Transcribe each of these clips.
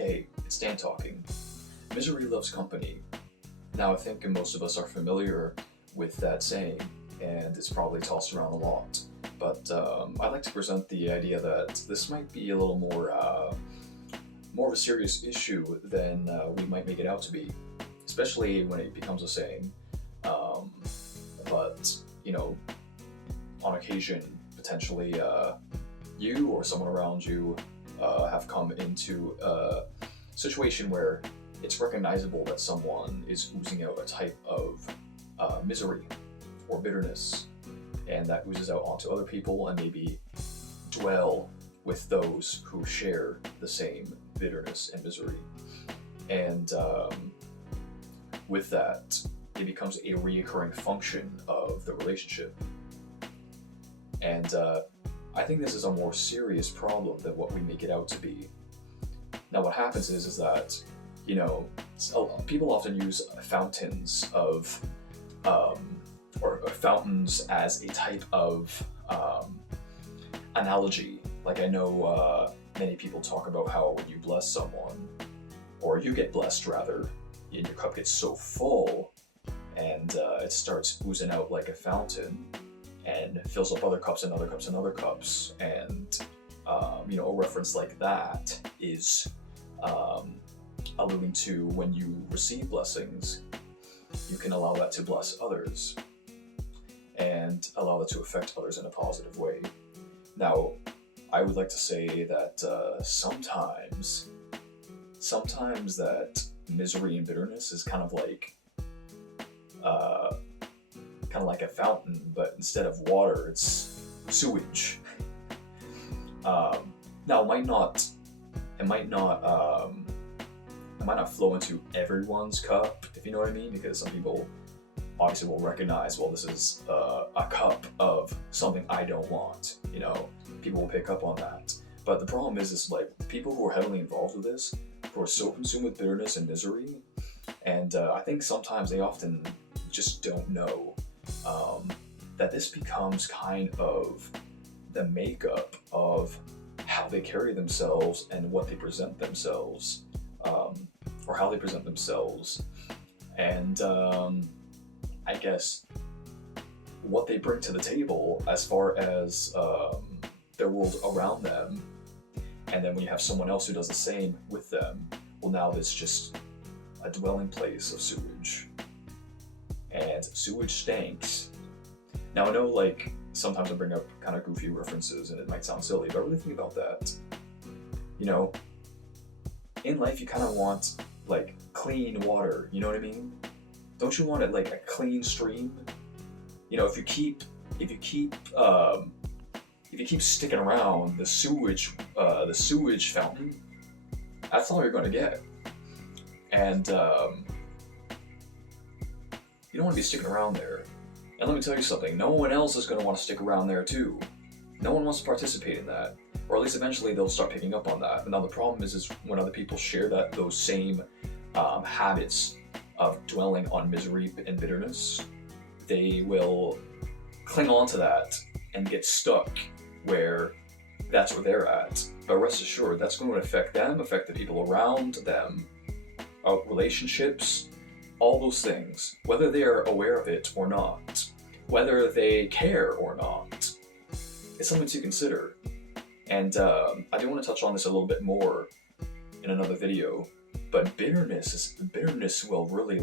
Hey, it's Dan talking. Misery loves company. Now, I think most of us are familiar with that saying, and it's probably tossed around a lot. But I'd like to present the idea that this might be a little more of a serious issue than we might make it out to be, especially when it becomes a saying. But on occasion, potentially you or someone around you have come into a situation where it's recognizable that someone is oozing out a type of misery or bitterness, and that oozes out onto other people and maybe dwell with those who share the same bitterness and misery. And with that, it becomes a reoccurring function of the relationship. And I think this is a more serious problem than what we make it out to be. Now, what happens is that, people often use fountains of, or fountains as a type of analogy. Like I know many people talk about how when you bless someone, or you get blessed rather, and your cup gets so full, and it starts oozing out like a fountain, and fills up other cups and other cups and other cups. And a reference like that is alluding to when you receive blessings, you can allow that to bless others and allow that to affect others in a positive way. Now, I would like to say that sometimes that misery and bitterness is kind of like a fountain, but instead of water, it's sewage. Now, it might not flow into everyone's cup, if you know what I mean, because some people obviously will recognize, well, this is a cup of something I don't want. People will pick up on that. But the problem is like people who are heavily involved with this, who are so consumed with bitterness and misery, and I think sometimes they often just don't know that this becomes kind of the makeup of how they carry themselves and what they present themselves, or how they present themselves, and I guess what they bring to the table as far as their world around them. And then when you have someone else who does the same with them, well, now it's just a dwelling place of sewage. And sewage stinks. Now, I know, like, sometimes I bring up kind of goofy references and it might sound silly, but really think about that. In life, you kind of want, like, clean water, you know what I mean? Don't you want it like a clean stream? If you keep sticking around the sewage fountain, that's all you're going to get. And you don't want to be sticking around there. And let me tell you something, no one else is going to want to stick around there too. No one wants to participate in that. Or at least eventually they'll start picking up on that. And now the problem is when other people share those same habits of dwelling on misery and bitterness, they will cling on to that and get stuck where that's where they're at. But rest assured, that's going to affect them, affect the people around them, relationships, all those things, whether they are aware of it or not, whether they care or not. It's something to consider. And I do want to touch on this a little bit more in another video, but bitterness will really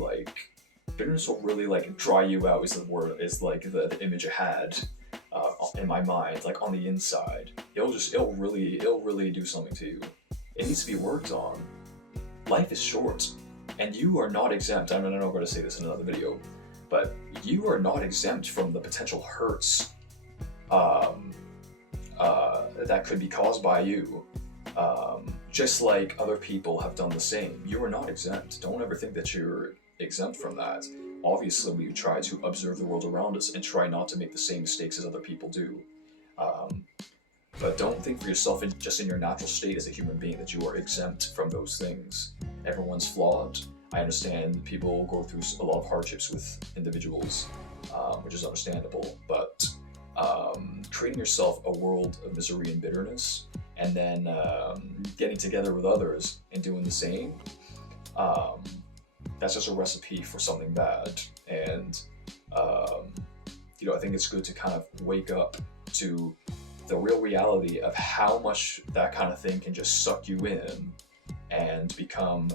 dry you out, is the image I had in my mind, like on the inside. It'll really do something to you. It needs to be worked on. Life is short, and you are not exempt. I know I'm going to say this in another video, but you are not exempt from the potential hurts that could be caused by you. Just like other people have done the same. You are not exempt. Don't ever think that you're exempt from that. Obviously, we try to observe the world around us and try not to make the same mistakes as other people do. But don't think for yourself, just in your natural state as a human being, that you are exempt from those things. Everyone's flawed. I understand people go through a lot of hardships with individuals, which is understandable, but creating yourself a world of misery and bitterness and then getting together with others and doing the same, um, that's just a recipe for something bad. And um, I think it's good to kind of wake up to the real reality of how much that kind of thing can just suck you in and become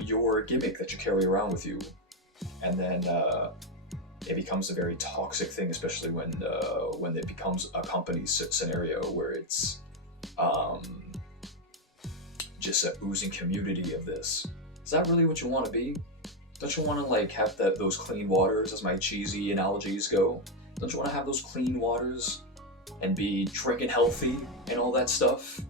your gimmick that you carry around with you. And then it becomes a very toxic thing, especially when it becomes a company scenario where it's just an oozing community of this. Is that really what you want to be? Don't you want to like have those clean waters, as my cheesy analogies go? Don't you want to have those clean waters and be drinking healthy and all that stuff?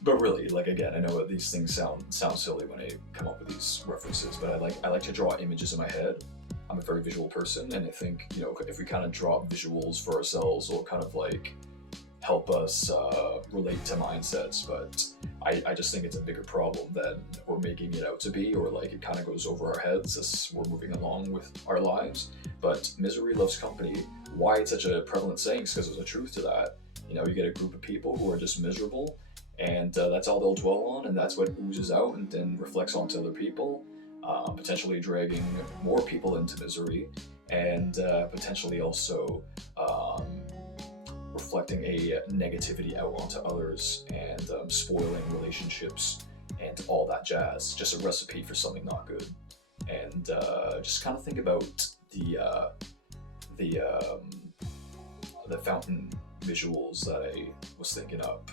But really, like, again, I know that these things sound silly when I come up with these references, but I like to draw images in my head. I'm a very visual person, and I think, if we kind of draw visuals for ourselves, will kind of like help us relate to mindsets. But I just think it's a bigger problem than we're making it out to be, or like it kind of goes over our heads as we're moving along with our lives. But misery loves company. Why it's such a prevalent saying is because there's a truth to that. You get a group of people who are just miserable, and that's all they'll dwell on, and that's what oozes out and then reflects onto other people, potentially dragging more people into misery, and potentially also reflecting a negativity out onto others, and spoiling relationships and all that jazz. Just a recipe for something not good. And just kind of think about the fountain visuals that I was thinking up.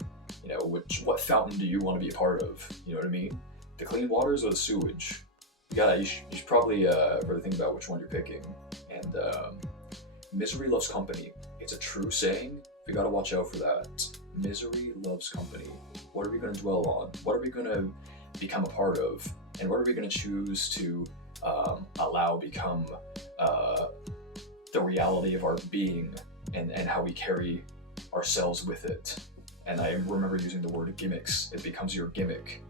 What fountain do you want to be a part of? You know what I mean? The clean waters or the sewage? You should probably really think about which one you're picking. And misery loves company. It's a true saying. We gotta watch out for that. Misery loves company. What are we gonna dwell on? What are we gonna become a part of? And what are we gonna choose to allow become the reality of our being, and how we carry ourselves with it? And I remember using the word gimmicks. It becomes your gimmick.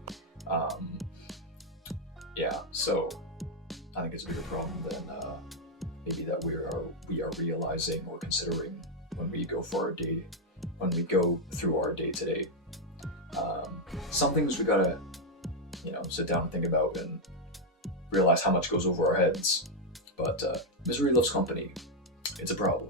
So I think it's a bigger problem than maybe that we are realizing or considering when we go through our day to day. Some things we gotta, sit down and think about and realize how much goes over our heads. But misery loves company. It's a problem.